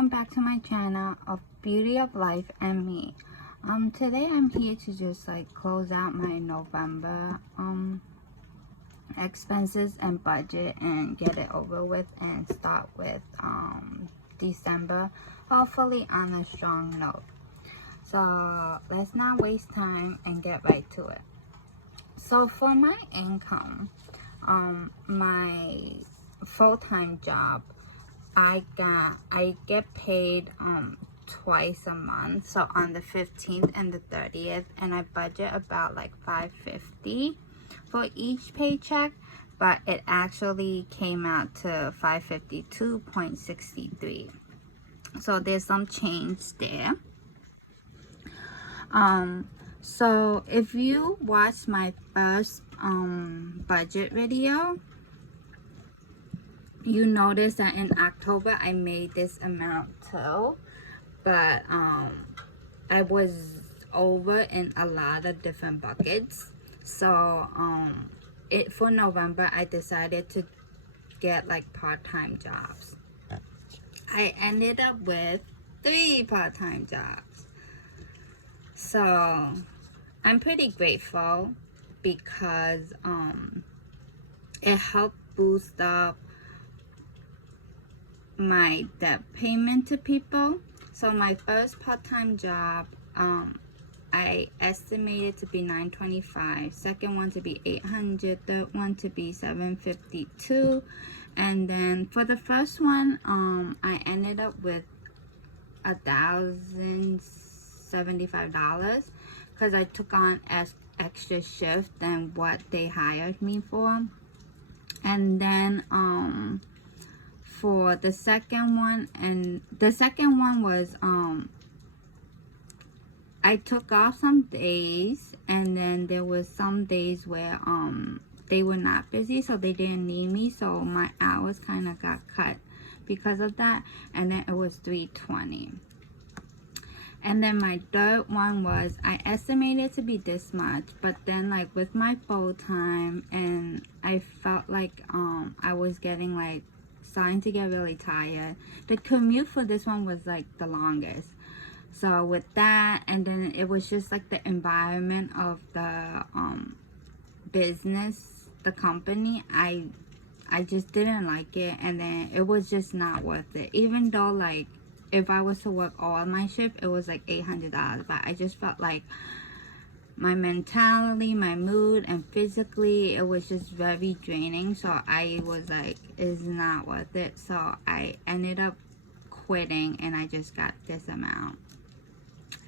welcome back to my channel of Beauty of Life and Me. Today I'm here to just like close out my November expenses and budget and get it over with and start with December, hopefully on a strong note. So let's not waste time and get right to it. So for my income, my full-time job, I get paid twice a month, so on the 15th and the 30th, and I budget about like $550 for each paycheck, but it actually came out to $552.63. So there's some change there. So if you watch my first budget video, you notice that in October I made this amount too, but I was over in a lot of different buckets. So for November I decided to get like part-time jobs. I ended up with 3 part-time jobs. So I'm pretty grateful because it helped boost up my debt payment to people. So my first part-time job, I estimated to be $925, second one to be $800, third one to be $752, and then for the first one, I ended up with $1,075 because I took on extra shift than what they hired me for. And then for the second one, was I took off some days, and then there was some days where they were not busy, so they didn't need me, so my hours kind of got cut because of that, and then it was $320. And then my third one was, I estimated to be this much, but then like with my full time, and I felt like I was getting like starting to get really tired. The commute for this one was like the longest. So with that, and then it was just like the environment of the business, the company, I just didn't like it, and then it was just not worth it. Even though like if I was to work all my shift, it was like $800, but I just felt like my mentality, my mood, and physically it was just very draining. So I was like, it's not worth it. So I ended up quitting, and I just got this amount.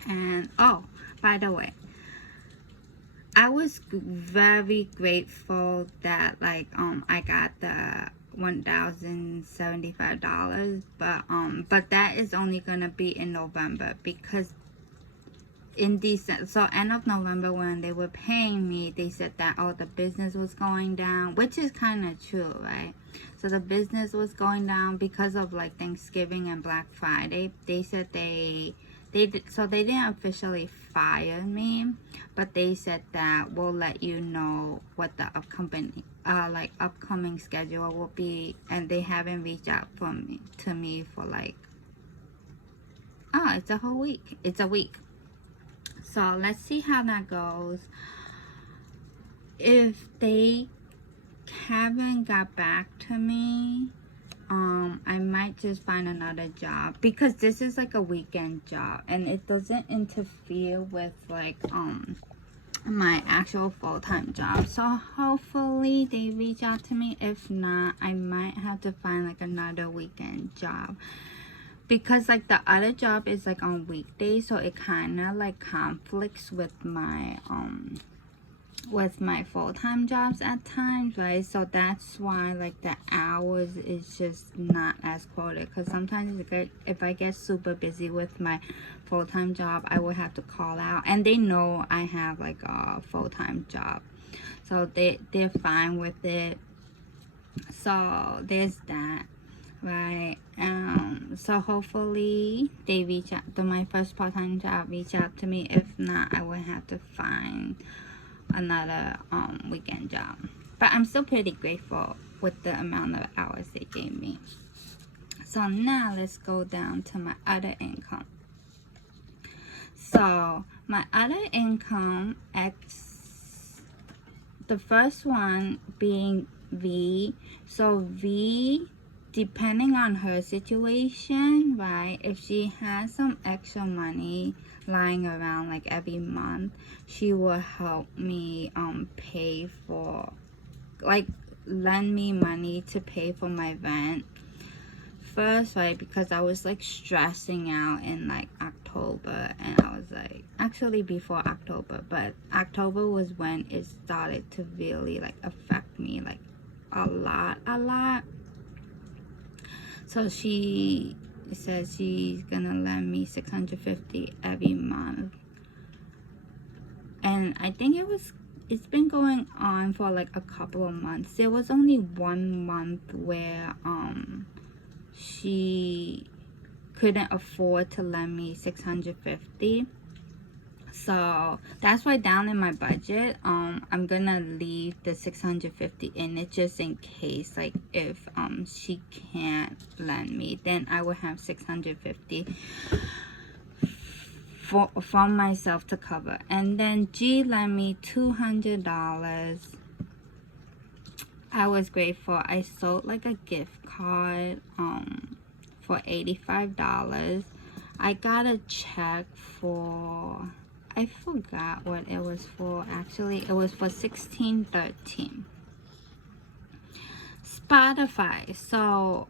And oh, by the way, I was very grateful that like I got the $1,075, but that is only gonna be in November, because in December, so end of November, when they were paying me, they said that the business was going down, which is kind of true, right? So the business was going down because of like Thanksgiving and Black Friday. They said they didn't officially fire me, but they said that we'll let you know what the upcoming schedule will be, and they haven't reached out to me for like, it's a whole week. It's a week. So let's see how that goes. If they haven't got back to me, I might just find another job, because this is like a weekend job and it doesn't interfere with like my actual full-time job. So hopefully they reach out to me. If not, I might have to find like another weekend job, because like the other job is like on weekdays, so it kind of like conflicts with my full-time jobs at times, right? So that's why like the hours is just not as quoted, because sometimes if I get super busy with my full-time job, I will have to call out, and they know I have like a full-time job, so they're fine with it. So there's that, right? So hopefully they reach out to my first part-time job, reach out to me. If not, I will have to find another weekend job. But I'm still pretty grateful with the amount of hours they gave me. So now let's go down to my other income. So my other income, the first one being V. So V, depending on her situation, right, if she has some extra money lying around like every month, she will help me pay for, like, lend me money to pay for my rent first, right, because I was like stressing out in like October, and I was like, actually before October, but October was when it started to really like affect me like a lot. So she says she's gonna lend me $650 every month, and I think it's been going on for like a couple of months. There was only 1 month where she couldn't afford to lend me $650. So that's why down in my budget, I'm gonna leave the $650 in it, just in case, like if she can't lend me, then I will have $650 from myself to cover. And then G lent me $200. I was grateful. I sold like a gift card for $85. I got a check for, I forgot what it was for. Actually, it was for $16.13. Spotify. So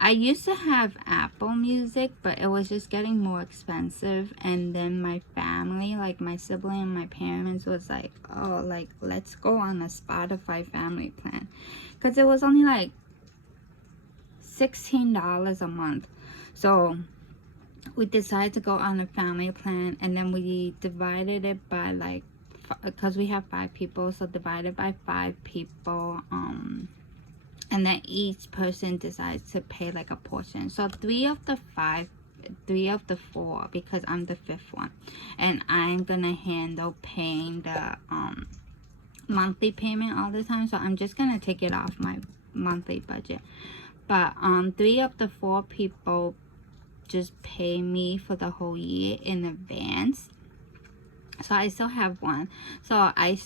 I used to have Apple Music, but it was just getting more expensive. And then my family, like my sibling and my parents, was like, oh, like, let's go on a Spotify family plan, because it was only like $16 a month. So we decided to go on a family plan, and then we divided it by like, because we have 5 people, so divided by 5 people, and then each person decides to pay like a portion. So 3 of the 4, because I'm the 5th one, and I'm gonna handle paying the monthly payment all the time, so I'm just gonna take it off my monthly budget. But 3 of the 4 people just pay me for the whole year in advance, so I still have 1. So I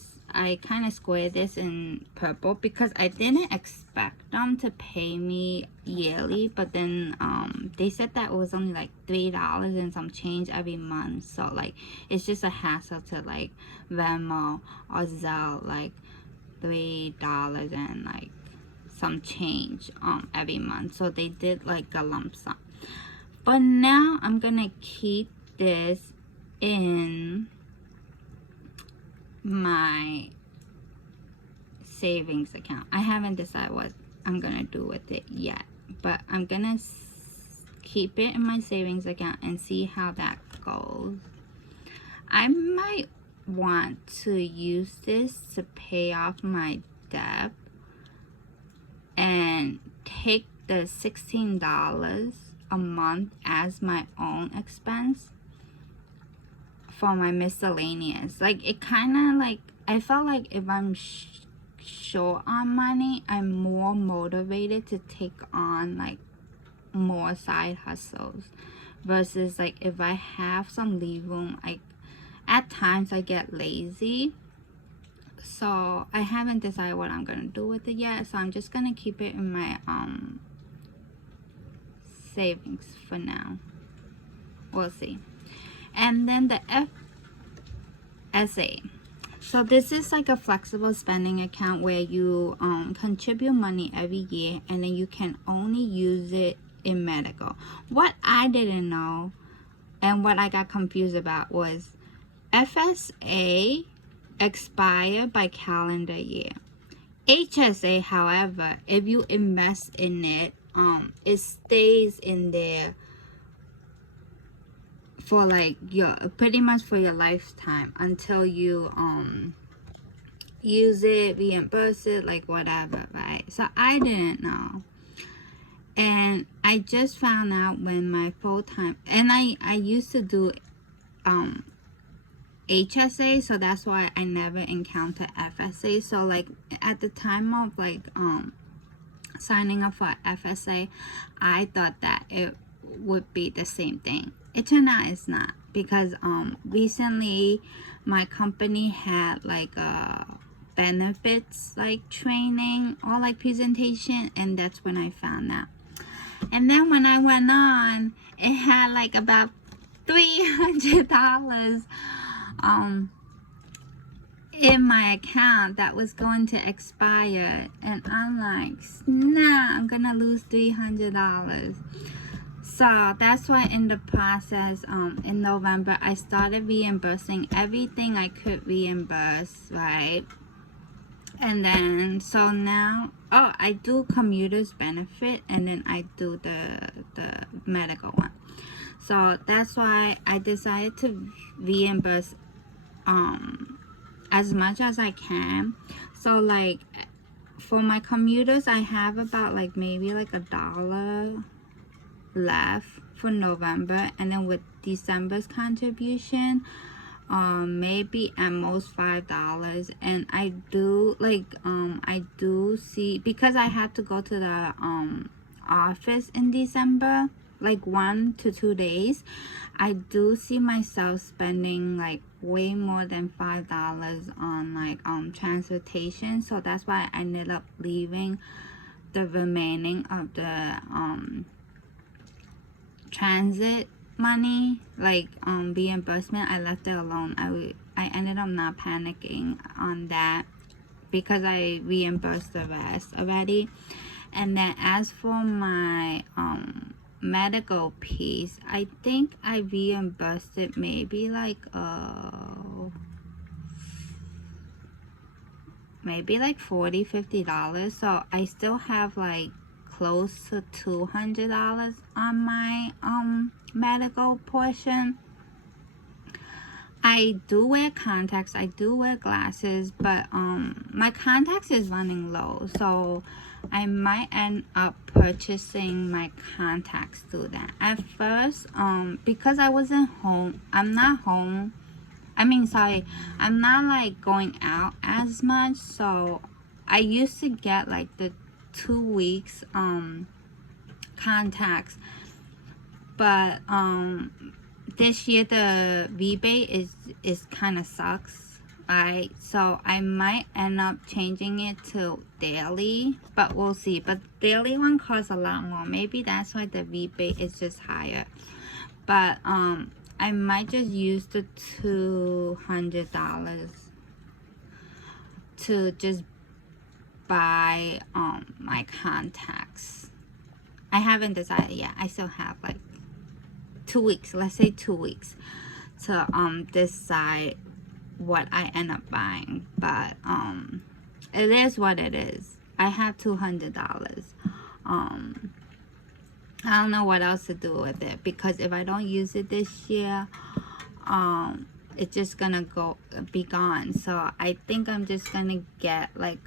kind of squared this in purple because I didn't expect them to pay me yearly, but then they said that it was only like $3 and some change every month. So like it's just a hassle to like Venmo or Zelle like $3 and like some change every month. So they did like a lump sum. But now I'm gonna keep this in my savings account. I haven't decided what I'm gonna do with it yet, but I'm gonna keep it in my savings account and see how that goes. I might want to use this to pay off my debt and take the $16 a month as my own expense for my miscellaneous. Like it kind of like, I felt like if I'm short on money, I'm more motivated to take on like more side hustles, versus like if I have some leave room, like at times I get lazy. So I haven't decided what I'm gonna do with it yet, so I'm just gonna keep it in my savings for now. We'll see. And then the FSA. So this is like a flexible spending account where you contribute money every year, and then you can only use it in medical. What I didn't know and what I got confused about was FSA expire by calendar year. HSA, however, if you invest in it, it stays in there for like your, pretty much for your lifetime, until you use it, reimburse it, like whatever, right? So I didn't know, and I just found out when my full-time, and I used to do HSA, so that's why I never encountered FSA. So like at the time of like signing up for FSA, I thought that it would be the same thing. It turned out it's not, because recently my company had like a benefits like training or like presentation, and that's when I found out. And then when I went on, it had like about $300 in my account that was going to expire, and I'm like, nah, I'm gonna lose $300. So that's why in the process, in November, I started reimbursing everything I could reimburse, right? And then, so now, oh, I do commuter's benefit, and then I do the medical one. So that's why I decided to reimburse as much as I can. So like for my commuters, I have about like maybe like $1 left for November, and then with December's contribution, maybe at most $5. And I do like I do see, because I had to go to the office in December, like 1 to 2 days, I do see myself spending like way more than $5 on like transportation. So that's why I ended up leaving the remaining of the transit money, like reimbursement. I left it alone. I ended up not panicking on that because I reimbursed the rest already. And then as for my medical piece, I think I reimbursed it maybe like $40-50. So I still have like close to $200 on my medical portion. I do wear contacts, I do wear glasses, but my contacts is running low, so I might end up purchasing my contacts through that. At first, because I wasn't home, I'm not like going out as much, so I used to get like the 2 weeks contacts, but this year the rebate is kind of sucks, right? So I might end up changing it to daily, but we'll see. But daily one costs a lot more. Maybe that's why the rebate is just higher. But I might just use the $200 to just buy my contacts. I haven't decided yet. I still have like 2 weeks, let's say 2 weeks, to decide what I end up buying. But it is what it is. I have $200. I don't know what else to do with it, because if I don't use it this year, it's just gonna be gone. So I think I'm just gonna get like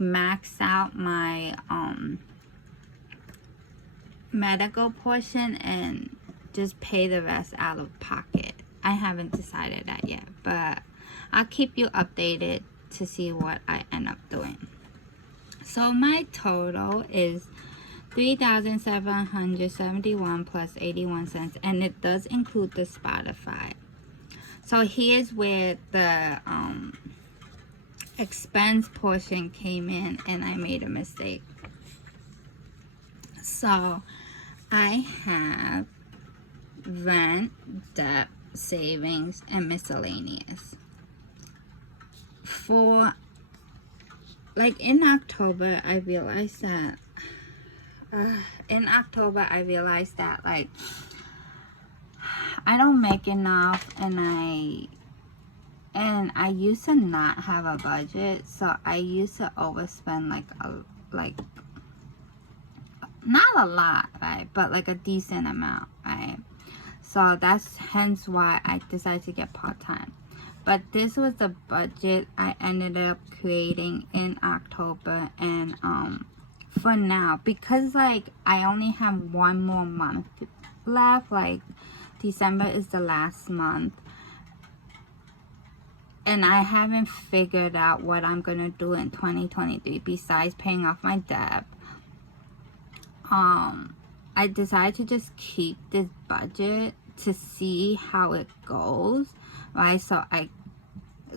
max out my medical portion and just pay the rest out of pocket. I haven't decided that yet, but I'll keep you updated to see what I end up doing. So my total is $3,771 plus 81 cents, and it does include the Spotify. So here's where the expense portion came in, and I made a mistake. So I have rent, debt, savings, and miscellaneous. For like in October, I realized that like I don't make enough, and I used to not have a budget, so I used to overspend like not a lot, right, but like a decent amount, right? So that's hence why I decided to get part-time. But this was the budget I ended up creating in October, and for now, because like I only have 1 more month left, like December is the last month, and I haven't figured out what I'm gonna do in 2023 besides paying off my debt. I decided to just keep this budget to see how it goes, right? So I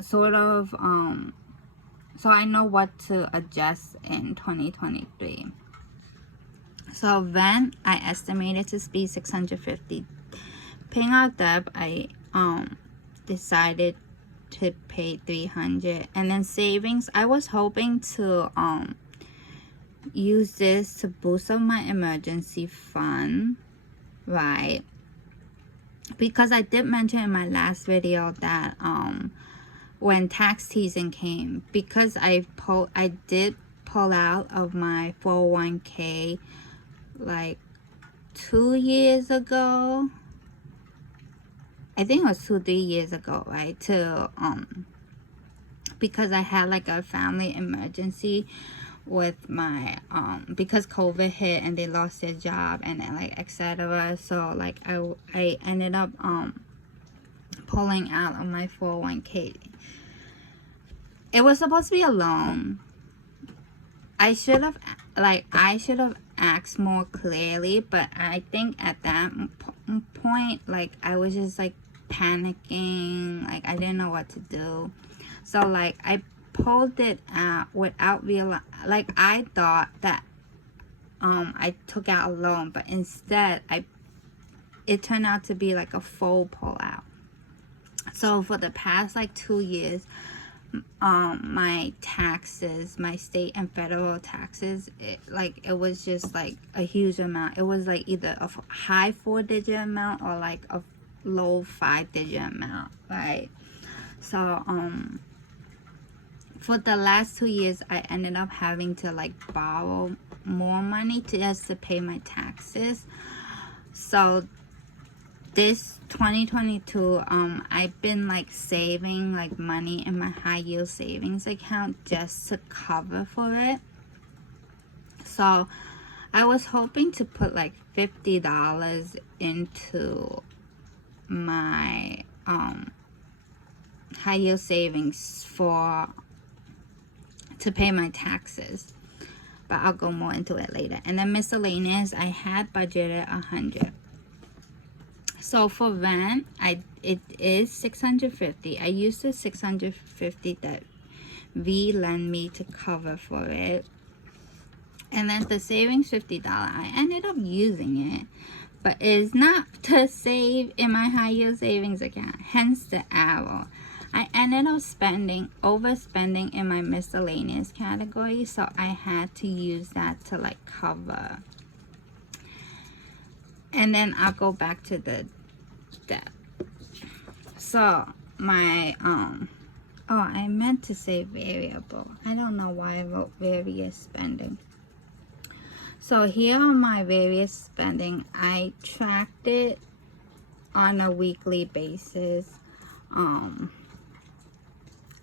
sort of so I know what to adjust in 2023. So rent, I estimated to be $650. Paying out debt, I decided to pay $300. And then savings, I was hoping to use this to boost up my emergency fund, right? Because I did mention in my last video that when tax season came, because I did pull out of my 401k like 2 years ago. I think it was 3 years ago, right? To because I had like a family emergency with my because COVID hit and they lost their job and like etc. So like I ended up pulling out of my 401k. It was supposed to be a loan. I should have asked more clearly, but I think at that point, like, I was just like panicking, like I didn't know what to do. So like I pulled it out without like I thought that I took out a loan, but instead it turned out to be like a full pull out. So for the past like 2 years, my taxes, my state and federal taxes, it was just like a huge amount. It was like either a high 4-digit amount or like a low 5-digit amount, right? So for the last 2 years, I ended up having to like borrow more money just to pay my taxes. So this 2022, I've been like saving like money in my high yield savings account just to cover for it. So I was hoping to put like $50 into my high yield savings to pay my taxes, but I'll go more into it later. And then miscellaneous, I had budgeted $100. So for rent, it is $650. I used the $650 that V lent me to cover for it. And then the savings $50, I ended up using it, but it's not to save in my high yield savings account, hence the arrow. I ended up overspending in my miscellaneous category, so I had to use that to like cover. And then I'll go back to the debt. So my I meant to say variable. I don't know why I wrote various spending. So here are my various spending. I tracked it on a weekly basis.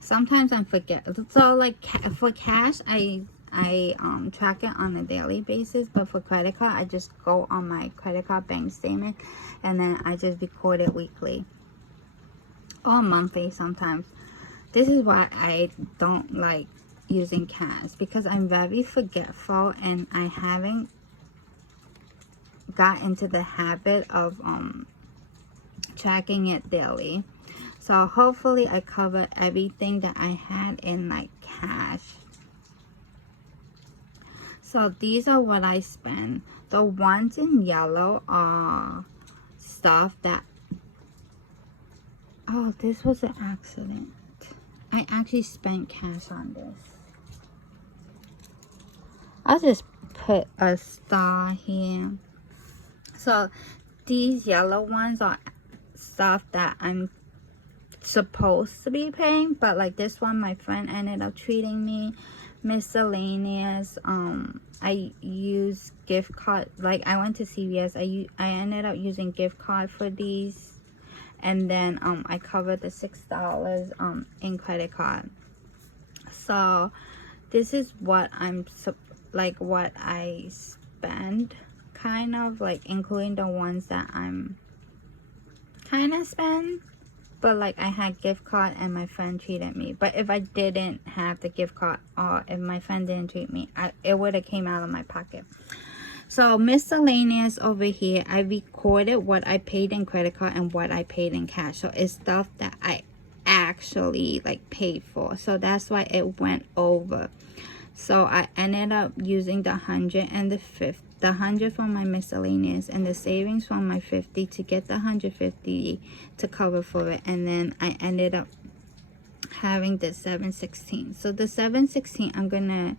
Sometimes I forget. So like for cash, I track it on a daily basis, but for credit card, I just go on my credit card bank statement and then I just record it weekly or monthly sometimes. This is why I don't like using cash, because I'm very forgetful and I haven't got into the habit of tracking it daily. So hopefully I covered everything that I had in like cash. So these are what I spend. The ones in yellow are stuff that, oh, this was an accident. I actually spent cash on this. I'll just put a star here. So these yellow ones are stuff that I'm supposed to be paying, but like this one, my friend ended up treating me. Miscellaneous, I use gift card. Like I went to CVS. I ended up using gift card for these, and then I covered the $6 in credit card. So this is what what I spend, kind of like including the ones that I'm kind of spend, but like I had gift card and my friend treated me. But if I didn't have the gift card, or if my friend didn't treat me, it would have came out of my pocket. So miscellaneous over here, I recorded what I paid in credit card and what I paid in cash. So it's stuff that I actually like paid for. So that's why it went over. So I ended up using the 100 and the 50, the 100 from my miscellaneous and the savings from my 50 to get the 150 to cover for it. And then I ended up having the 716. So the 716, I'm gonna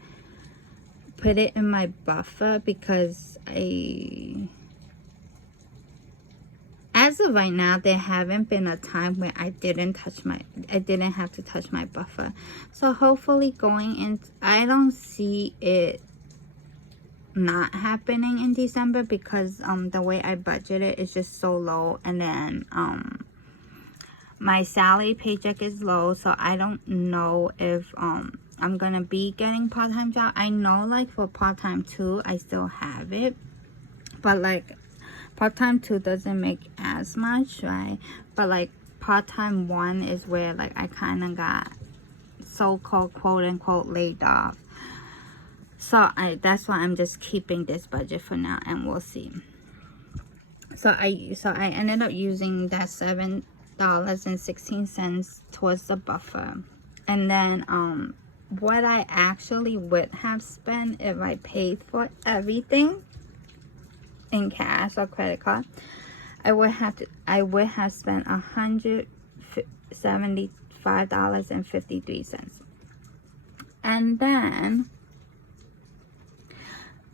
put it in my buffer because as of right now, there haven't been a time where I didn't have to touch my buffer. So hopefully going in, I don't see it not happening in December because the way I budgeted is just so low, and then my salary paycheck is low, so I don't know if I'm gonna be getting part-time job. I know like for part-time 2 I still have it, but like part-time 2 doesn't make as much, right? But like part-time 1 is where like I kind of got so-called quote-unquote laid off. So that's why I'm just keeping this budget for now, and we'll see. So I ended up using that $7.16 towards the buffer. And then what I actually would have spent if I paid for everything in cash or credit card, I would have spent $175.53. And then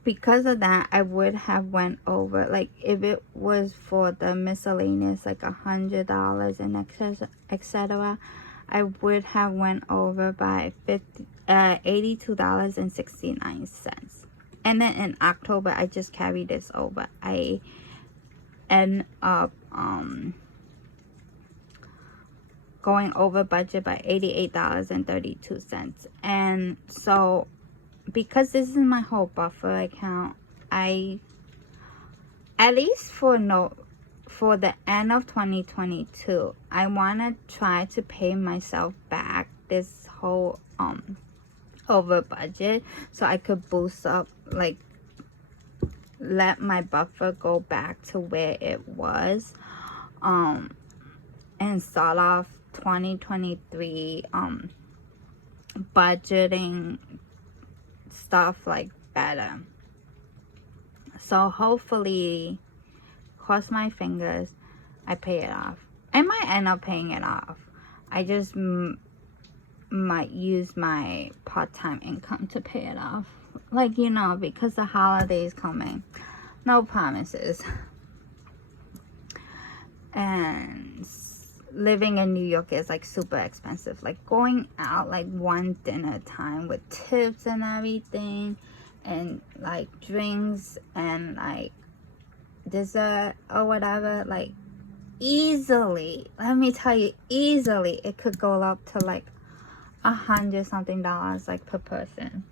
because of that, I would have went over, like if it was for the miscellaneous like $100 and excess, etc., I would have went over by $82.69. And then in October, I just carried this over. I end up going over budget by $88.32. And so because this is my whole buffer account, I, at least for the end of 2022, I want to try to pay myself back this whole over budget, so I could boost up, like let my buffer go back to where it was, and start off 2023 budgeting stuff like better. So hopefully, cross my fingers, I pay it off. I might end up paying it off. I just might use my part-time income to pay it off, like, you know, because the holidays coming. No promises. And living in New York is like super expensive. Like going out like one dinner time with tips and everything, and like drinks and like dessert or whatever, like easily, let me tell you, easily it could go up to like $100 something like per person.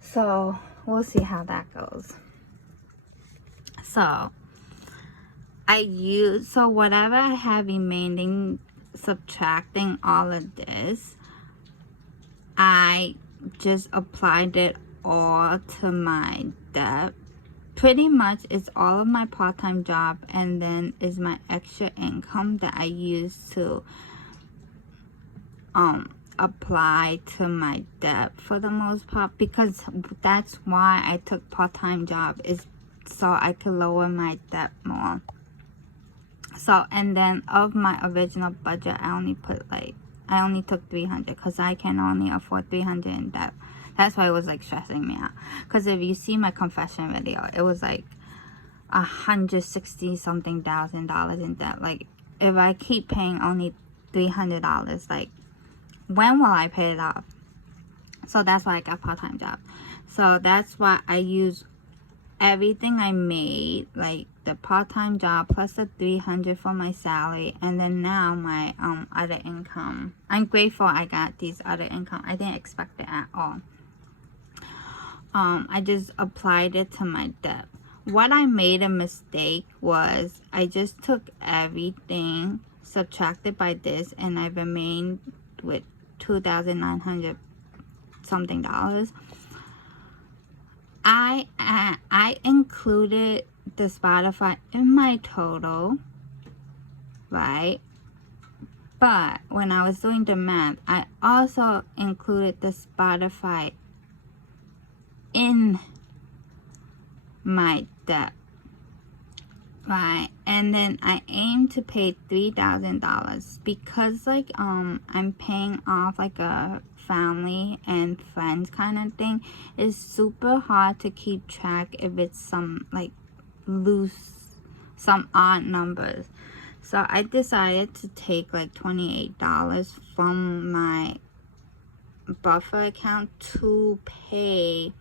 So we'll see how that goes. So whatever I have remaining, subtracting all of this, I just applied it all to my debt. Pretty much it's all of my part-time job, and then is my extra income that I use to apply to my debt for the most part, because that's why I took part-time job, is so I could lower my debt more. So, and then of my original budget, I only took 300 because I can only afford 300 in debt. That's why it was like stressing me out. Because if you see my confession video, it was like $160 something thousand in debt. Like if I keep paying only $300, like when will I pay it off? So that's why I got part-time job. So that's why I use everything I made, like the part-time job plus the 300 for my salary, and then now my other income. I'm grateful I got these other income. I didn't expect it at all. I just applied it to my debt. What I made a mistake was I just took everything subtracted by this, and I remained with $2,900 something. I included the Spotify in my total, right? But when I was doing the math, I also included the Spotify in my debt, right? And then I aim to pay $3,000 because like I'm paying off like a family and friends kind of thing. It's super hard to keep track if it's some like loose, some odd numbers. So I decided to take like $28 from my buffer account to pay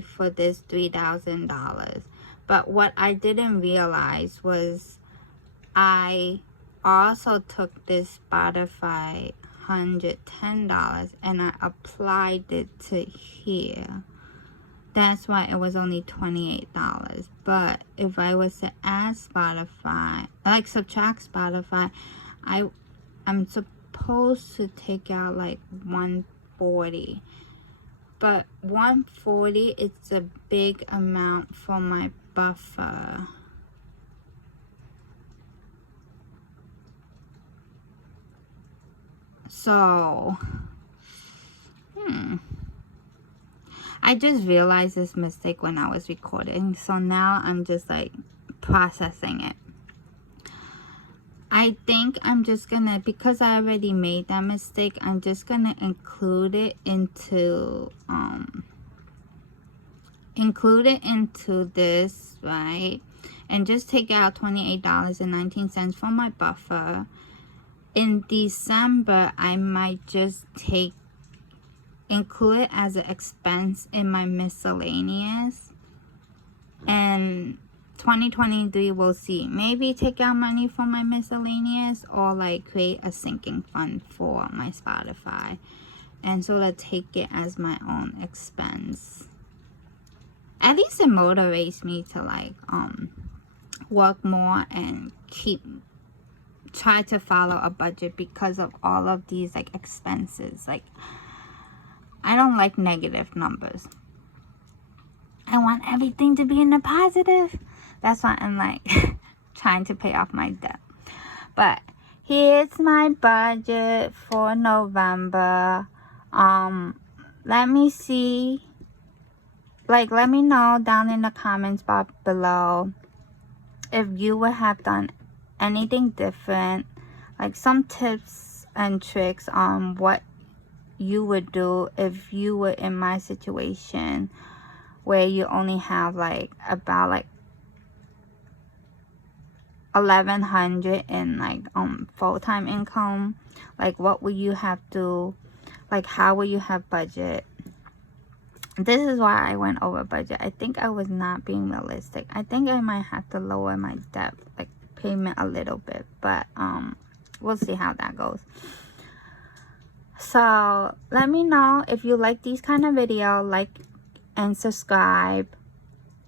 for this $3,000. But what I didn't realize was I also took this Spotify $110 and I applied it to here. That's why it was only $28. But if I was to add Spotify, like subtract Spotify, I'm supposed to take out like $140. But $140, it's a big amount for my buffer. So, I just realized this mistake when I was recording. So now I'm just like processing it. I think I'm just gonna, because I already made that mistake, I'm just gonna include it into this, right? And just take out $28.19 from my buffer. In December, I might just include it as an expense in my miscellaneous. And 2023, we'll see. Maybe take out money from my miscellaneous or like create a sinking fund for my Spotify and sort of take it as my own expense. At least it motivates me to like work more and try to follow a budget because of all of these like expenses. Like, I don't like negative numbers. I want everything to be in the positive. That's why I'm like trying to pay off my debt. But here's my budget for November. Let me see. Like, let me know down in the comments box below if you would have done anything different. Like some tips and tricks on what you would do if you were in my situation where you only have like about like $1,100 in like full-time income. Like, what would you have to, like, how will you have budget? This is why I went over budget. I think I was not being realistic. I think I might have to lower my debt like payment a little bit, but we'll see how that goes. So let me know if you like these kind of video, like and subscribe,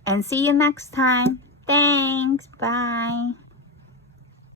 and see you next time. Thanks. Bye.